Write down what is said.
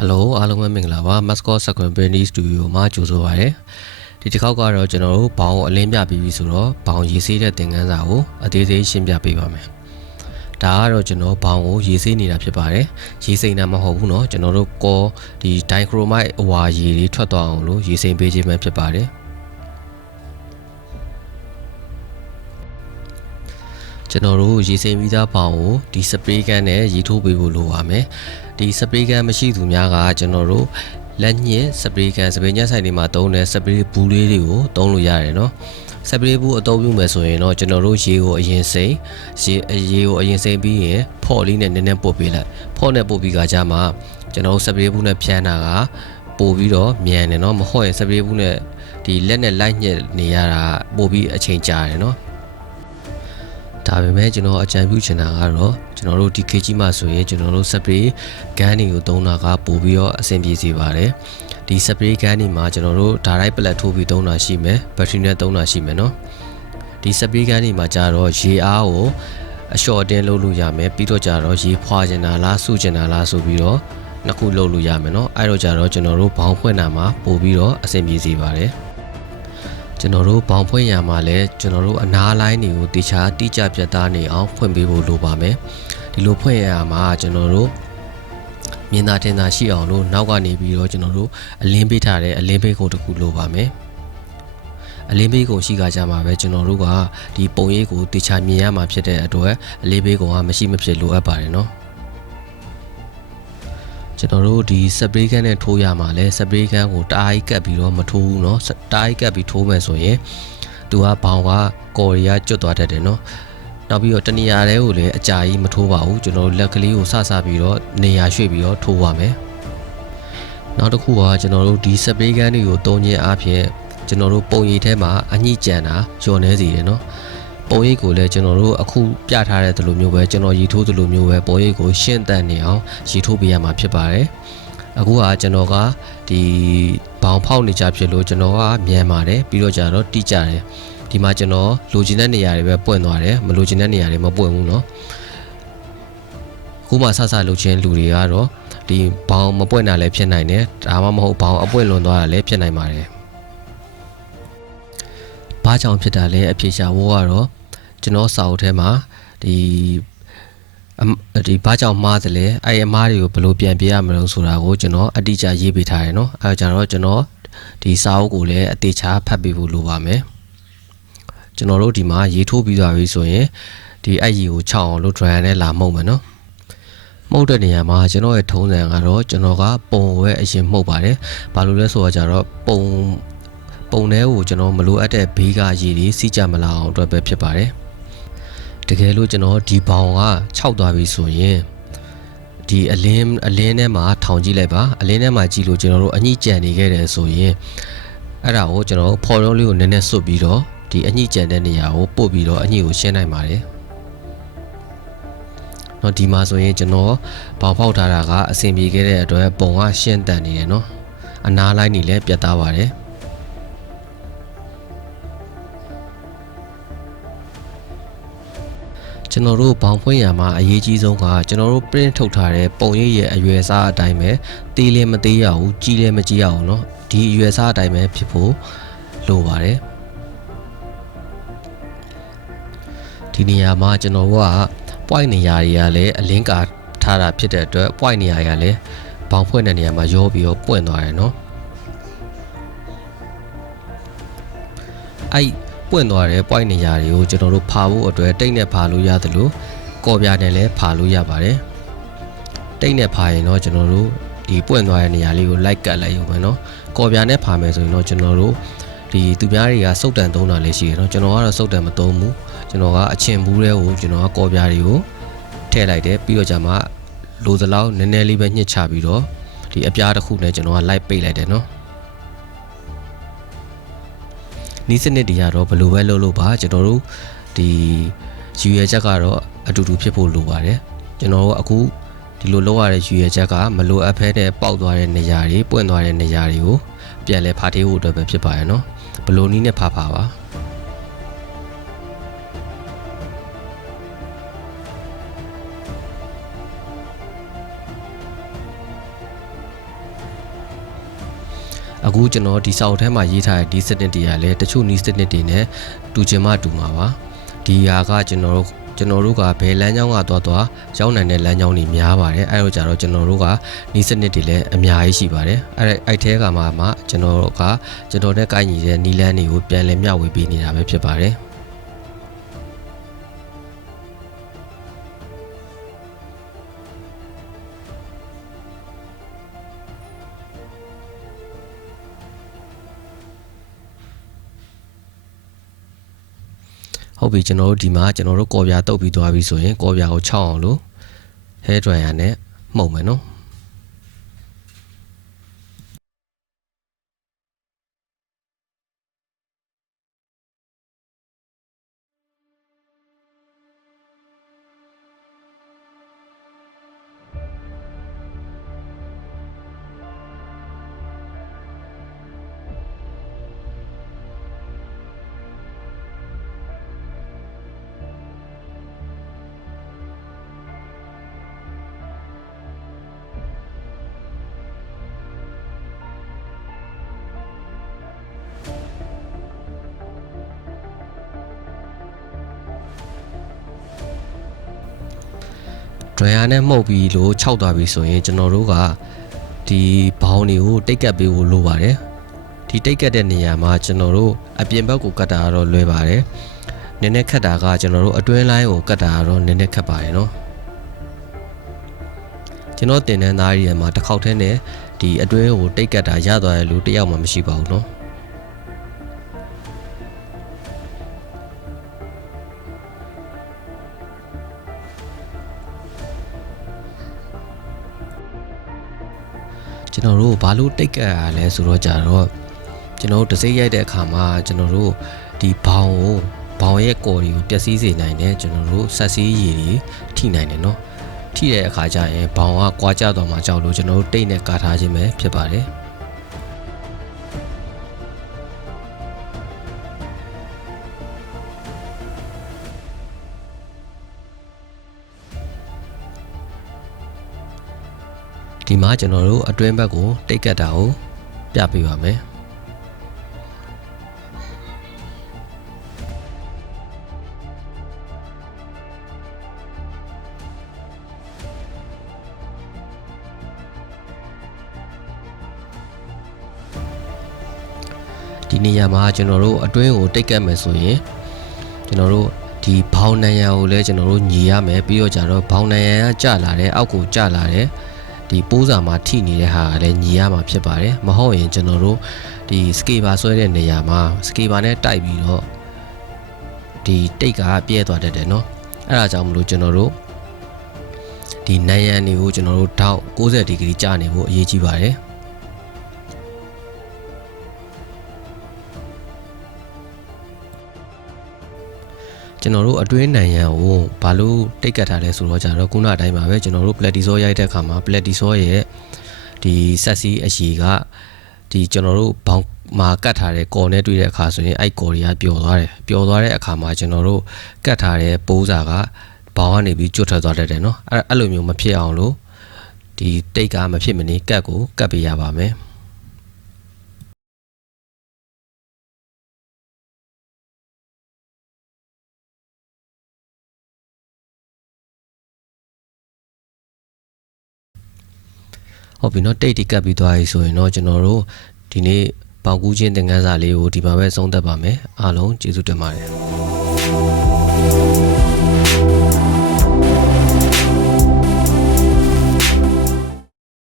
Hello အားလုံးပဲမင်္ဂလာပါ Mascot Second Penny Studio မှာကြိုဆိုပါရစေဒီတစ်ခေါက်ကတော့ကျွန်တော်တို့ဘောင်းအလင်းပြပြီးပြီဆိုတော့ဘောင်းရေးဆေးတဲ့သင်ခန်းစာကိုအသေးသေးရှင်းပြပေးပါမယ်ဒါကတော့ကျွန်တော်ဘောင်းကိုရေးဆေးနေတာဖြစ်ပါတယ်ရေးစိမ့်တာမဟုတ်ဘူးเนาะကျွန်တော်တို့ကောဒီ dichromite အဝါရည်တွေထွက်သွားအောင်လို့ရေးစိမ့်ပေးခြင်းပဲဖြစ်ပါတယ်ကျွန်တော်တို့ရေးစိမ့်ပြီးသားဘောင်းကိုဒီ spray gun နဲ့ရေးထိုးပေးဖို့လိုပါမယ်ဒီ spray gun မရှိသူများကကျွန်တော်တို့လက်ညှစ် spray gun စပယ်ညက်ဆိုင်တွေမှာသုံးတဲ့ spray ဘူးလေးတွေကိုသုံးလို့ရတယ်เนาะ spray ဘူးအသုံးပြုမယ်ဆိုရင်တော့ကျွန်တော်တို့ရေကိုအရင်စိမ့်ပြီးရင်ဖော့လေးနဲ့နည်းနည်းပုတ်ပေးလိုက်ဖော့နဲ့ပုတ်ပြီးကကြမှာကျွန်တော်တို့ spray ဘူးနဲ့ဖြန်းတာကပို့ပြီးတော့မြန်တယ်เนาะမဟုတ်ရင် spray ဘူးနဲ့ဒီလက်နဲ့လိုက်ညှစ်နေရတာပို့ပြီးအချိန်ကြာတယ်เนาะဒါပေမဲ့ကျွန်တော်အကြံပြုချင်တာကတော့ကျွန်တော်တို့ဒီ KG မှာဆိုရင်ကျွန်တော်တို့ spray gun တွေကိုသုံးတာကပို့ပြီးတော့အဆင်ပြေစေပါတယ်ဒီ spray gun တွေမှာကျွန်တော်တို့ direct plug ထိုးပြီးသုံးတာရှိမယ် battery နဲ့သုံးတာရှိမယ်เนาะဒီ spray gun တွေမှာကြတော့ရေအားကိုအလျှော့တင်းလုပ်လို့ရမယ်ပြီးတော့ကြတော့ရေဖွာချင်တာလားစုချင်တာလားဆိုပြီးတော့နှစ်ခုလုပ်လို့ရမယ်เนาะအဲ့တော့ကြတော့ကျွန်တော်တို့ဘောင်းဖွင့်တာမှာပို့ပြီးတော့အဆင်ပြေစေပါတယ်ကျွန်တော်တို့ဘောင်ဖွင့်ရမှာလဲကျွန်တော်တို့အနားလိုင်းတွေကိုတခြားတိကျပြတ်သားနေအောင်ဖွင့်ပေးဖို့လိုပါမယ်ဒီလိုဖွင့်ရမှာကျွန်တော်တို့မြင်သာထင်သာရှိအောင်လို့နောက်ကနေပြီးတော့ကျွန်တော်တို့အလင်းပေးထားတဲ့အလင်းပေးကုန်တစ်ခုလိုပါမယ်အလင်းပေးကုန်ရှိကြကြမှာပဲကျွန်တော်တို့ကဒီပုံရိပ်ကိုတခြားမြင်ရမှာဖြစ်တဲ့အတွက်အလင်းပေးကုန်ကမရှိမဖြစ်လိုအပ်ပါတယ်နော်ကျွန်တော်တို့ဒီ spray gun နဲ့ထိုးရမှာလဲ spray gun ကိုတအားကြီးကပ်ပြီးတော့မထိုးဘူးเนาะတအားကြီးကပ်ပြီးထိုးမယ်ဆိုရင်သူကဘောင်ကကော်ရီကကျွတ်သွားတတ်တယ်เนาะနောက်ပြီးတော့တနေရာတဲကိုလည်းအကြာကြီးမထိုးပါဘူးကျွန်တော်တို့လက်ကလေးကိုဆဆပြီးတော့နေရာရွှေ့ပြီးတော့ထိုးပါမယ်နောက်တစ်ခုကကျွန်တော်တို့ဒီ spray gun တွေကိုသုံးခြင်းအပြင်ကျွန်တော်တို့ပုံရိပ်ထဲမှာအညှိကြံတာညှော်နေစေတယ်เนาะပုံရိပ်ကိုလည်းကျွန်တော်တို့အခုပြထားတဲ့လိုမျိုးပဲကျွန်တော်ရေထိုးသလိုမျိုးပဲပုံရိပ်ကိုရှင်းတန်နေအောင်ရေထိုးပေးရမှာဖြစ်ပါတယ်အခုကကျွန်တော်ကဒီဘောင်ဖောက်နေကြဖြစ်လို့ကျွန်တော်ကမြန်ပါတယ်ပြီးတော့ကြတော့တိကျတယ်ဒီမှာကျွန်တော်လိုချင်တဲ့နေရာတွေပဲပွင့်သွားတယ်မလိုချင်တဲ့နေရာတွေမပွင့်ဘူးเนาะအခုမှဆဆလိုချင်လူတွေကတော့ဒီဘောင်မပွင့်တာလည်းဖြစ်နိုင်တယ်ဒါမှမဟုတ်ဘောင်အပွင့်လွန်သွားတာလည်းဖြစ်နိုင်ပါတယ်ဘာကြောင့်ဖြစ်တာလဲအဖြေရှာဖို့ကတော့ကျွန်တော်စာအုပ်ထဲမှာဒီဘာကြောင့်မှားသလဲအဲ့အမှားတွေကိုဘယ်လိုပြန်ပြရမလို့ဆိုတာကိုကျွန်တော်အတိအကျရေးပေးထားတယ်เนาะအဲဒါကြတော့ကျွန်တော်ဒီစာအုပ်ကိုလည်းအသေးချာဖတ်ပေးဖို့လိုပါမယ်ကျွန်တော်တို့ဒီမှာရေးထိုးပြီးသွားပြီဆိုရင်ဒီအကြီးကို6အောင်လို့ dryer နဲ့လာမှုတ်မယ်เนาะမှုတ်တဲ့နေရာမှာကျွန်တော်ရဲ့ထုံးစံကတော့ကျွန်တော်ကပုံကိုပဲအရင်မှုတ်ပါတယ်ဘာလို့လဲဆိုတော့ကြတော့ပုံထဲကိုကျွန်တော်မလိုအပ်တဲ့ဘေးကရေတွေစီးကြမလာအောင်အတွက်ပဲဖြစ်ပါတယ်တကယ်လို့ကျွန်တော်ဒီဘောင်က6သွားပြီဆိုရင်ဒီအလင်းထဲမှာထောင်ကြည့်လိုက်ပါအလင်းထဲမှာကြည့်လို့ကျွန်တော်တို့အညှိကြံနေခဲ့တယ်ဆိုရင်အဲ့ဒါကိုကျွန်တော်ဖော်ရုံးလေးကိုနည်းနည်းစွတ်ပြီးတော့ဒီအညှိကြံတဲ့နေရာကိုပို့ပြီးတော့အညှိကိုရှင်းနိုင်ပါတယ်တော့ဒီမှာဆိုရင်ကျွန်တော်ဘောင်ဖောက်ထားတာကအဆင်ပြေခဲ့တဲ့အတွက်ပုံကရှင်းတန်နေတယ်เนาะအနားလိုင်းနေလည်းပြတ်သားပါတယ်ကျွန်တော်တို့ဘောင်ဖွင့်ရမှာအရေးကြီးဆုံးကကျွန်တော်တို့ print ထုတ်ထားတဲ့ပုံရိပ်ရဲ့အရွယ်အစားအတိုင်းပဲတေးလည်းမသေးရဘူးကြီးလည်းမကြီးရအောင်เนาะဒီအရွယ်အစားအတိုင်းပဲဖြစ်ဖို့လိုပါတယ်ဒီနေရာမှာကျွန်တော်တို့က point နေရာတွေကလည်းအလင်းကာထားတာဖြစ်တဲ့အတွက် point နေရာတွေကလည်းဘောင်ဖွင့်တဲ့နေရာမှာရောပြီးတော့ပွင့်သွားတယ်เนาะအဲ့ပွင့်သွားတဲ့ point နေရာတွေကိုကျွန်တော်တို့ဖာဖို့အတွက်တိတ်နဲ့ဖာလို့ရတယ်လို့ကော်ပြားနဲ့လည်းဖာလို့ရပါတယ်တိတ်နဲ့ဖာရင်တော့ကျွန်တော်တို့ဒီပွင့်သွားတဲ့နေရာလေးကိုလိုက်ကတ်လိုက်ရုံပဲเนาะကော်ပြားနဲ့ဖာမယ်ဆိုရင်တော့ကျွန်တော်တို့ဒီသူများတွေကစုပ်တန်သုံးတာလည်းရှိတယ်เนาะကျွန်တော်ကတော့စုပ်တန်မသုံးဘူးကျွန်တော်ကအချင်ဘူးတဲ့ကိုကျွန်တော်ကကော်ပြားတွေကိုထည့်လိုက်တယ်ပြီးတော့じゃမှလိုသလောက်နည်းနည်းလေးပဲညှစ်ချပြီးတော့ဒီအပြားတစ်ခုနဲ့ကျွန်တော်ကလိုက်ပိတ်လိုက်တယ်เนาะနီးစနစ်တွေကတော့ဘယ်လိုပဲလုပ်လို့ပါကျွန်တော်တို့ဒီယူရချက်ကတော့အတူတူဖြစ်ဖို့လိုပါတယ်ကျွန်တော်တို့အခုဒီလိုလုပ်ရတဲ့ယူရချက်ကမလိုအပ်ဖဲတဲ့ပေါက်သွားတဲ့နေရာတွေပွင့်သွားတဲ့နေရာတွေကိုပြန်လဲဖာထေးဖို့အတွက်ပဲဖြစ်ပါရဲ့เนาะဘယ်လိုနည်းနဲ့ဖာပါ အခုကျွန်တော်ဒီစာအုပ်ထဲမှာရေးထားတဲ့ဒီစနစ်တွေကလည်းတချို့နီးစနစ်တွေနဲ့တူချင်မှတူမှာပါဒီဟာကကျွန်တော်တို့ကဘယ်လမ်းကြောင်းကသွားရောက်နိုင်တဲ့လမ်းကြောင်းတွေများပါတယ်အဲ့လိုကြတော့ကျွန်တော်တို့ကနီးစနစ်တွေလည်းအများကြီးရှိပါတယ်အဲ့ထဲကမှကျွန်တော်နဲ့ကိုက်ညီတဲ့နီးလန်းတွေကိုပြန်လည်မျှဝေပေးနေတာပဲဖြစ်ပါတယ်ဟုတ်ပြီကျွန်တော်တို့ဒီမှာကျွန်တော်တို့ကော်ပြားတုပ်ပြီးသွားပြီဆိုရင်ကော်ပြားကို6အောင်လို့ hair dryer နဲ့မှုတ်မယ်နော်ဒရယာနဲ့မှုတ်ပြီးလို့ခြောက်သွားပြီဆိုရင်ကျွန်တော်တို့ကဒီဘောင်းတွေကိုတိတ်ကပ်ပေးဖို့လိုပါတယ်ဒီတိတ်ကပ်တဲ့နေရာမှာကျွန်တော်တို့အပြင်ဘက်ကိုကတ်တာတော့လွယ်ပါတယ်နည်းနည်းခက်တာကကျွန်တော်တို့အတွင်းလိုင်းကိုကတ်တာတော့နည်းနည်းခက်ပါတယ်နော်ကျွန်တော်တင်တန်းသားရီမှာတစ်ခေါက်တည်းနဲ့ဒီအတွင်းကိုတိတ်ကတ်တာရသွားတယ်လို့တယောက်မှမရှိပါဘူးနော်ကျွန်တော်တို့ဘာလို့တိတ်ကတ်ရလဲဆိုတော့ကြတော့ကျွန်တော်တို့တစိမ့်ရိုက်တဲ့အခါမှာကျွန်တော်တို့ဒီဘောင်ရဲ့ကော်တွေကိုပျက်စီးစေနိုင်တယ်ကျွန်တော်တို့ဆက်စည်းရည်တွေထိနိုင်တယ်နော်ထိတဲ့အခါကျရင်ဘောင်ကကွာကျသွားမှကြောက်လို့ကျွန်တော်တို့တိတ်နဲ့ကာထားခြင်းပဲဖြစ်ပါတယ်ဒီမှာကျွန်တော်တို့အတွင်းဘက်ကိုတိတ်ကတ်တာကိုပြပေးပါမယ်ဒီနေရာမှာကျွန်တော်တို့အတွင်းကိုတိတ်ကတ်မယ်ဆိုရင်ကျွန်တော်တို့ဒီဘောင်းနံရံကိုလည်းကျွန်တော်တို့ညီရမယ်ပြီးတော့ကြတော့ဘောင်းနံရံကကျလာတယ်အောက်ကိုကျလာတယ်ဒီပိုးစာမှာထိနေတဲ့ဟာကလည်းညီရမှာဖြစ်ပါတယ်မဟုတ်ရင်ကျွန်တော်တို့ဒီစကေဘာဆွဲတဲ့နေရာမှာစကေဘာနဲ့တိုက်ပြီးတော့ဒီတိတ်ကပြဲသွားတတ်တယ်เนาะအဲ့ဒါကြောင့်မလို့ကျွန်တော်တို့ဒီနံရံတွေကိုကျွန်တော်တို့ထောက်90ဒီဂရီကျနေဖို့အရေးကြီးပါတယ်ကျွန်တော်တို့အတွင်းနံရံကိုဘာလို့တိတ်ကတ်ထားလဲဆိုတော့ကြတော့ခုနအတိုင်းပါပဲကျွန်တော်တို့ Platisol ရိုက်တဲ့အခါမှာ Platisol ရဲ့ဒီဆက်စီအရှိကဒီကျွန်တော်တို့ဘောင်မှာကတ်ထားတဲ့ကော်နဲ့တွေ့တဲ့အခါဆိုရင်အဲ့ကော်တွေကပျော်သွားတယ်ပျော်သွားတဲ့အခါမှာကျွန်တော်တို့ကတ်ထားတဲ့ပိုးစာကဘောင်ကနေပြီးကျွတ်ထွက်သွားတတ်တယ်เนาะအဲ့လိုမျိုးမဖြစ်အောင်လို့ဒီတိတ်ကမဖြစ်မနေကတ်ကိုကတ်ပေးရပါမယ်ဟုတ်ပြီเนาะတိတ်ကတ်ပြီးသွားပြီဆိုရင်เนาะကျွန်တော်တို့ဒီနေ့ပေါက်ကူးခြင်းသင်ခန်းစာလေးကိုဒီမှာပဲဆုံးသက်ပါမယ်အားလုံးကျေးဇူးတင်ပါတယ်